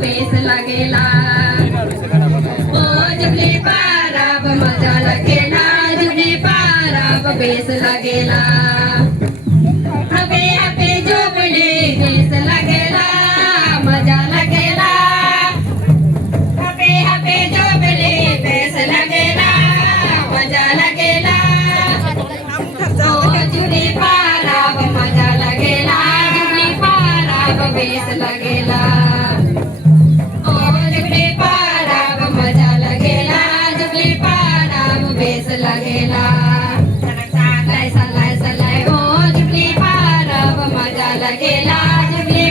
base लागेला ओ jubilee पाराब मजा लागेला जुबली पाराब बेस लागेला हबे हबे जुबली बेस लागेला मजा लागेला हबे हबे जुबली बेस लागेला मजा लागेला ओ जुबली पाराब मजा लागेला जुबली पाराब बेस लागेला ओ जुबली पाराब मजा लागेला जुबली पाराब बेस लागेला सलाय सलाय सलाय ओ जुबली पाराब मजा लागेला जुबली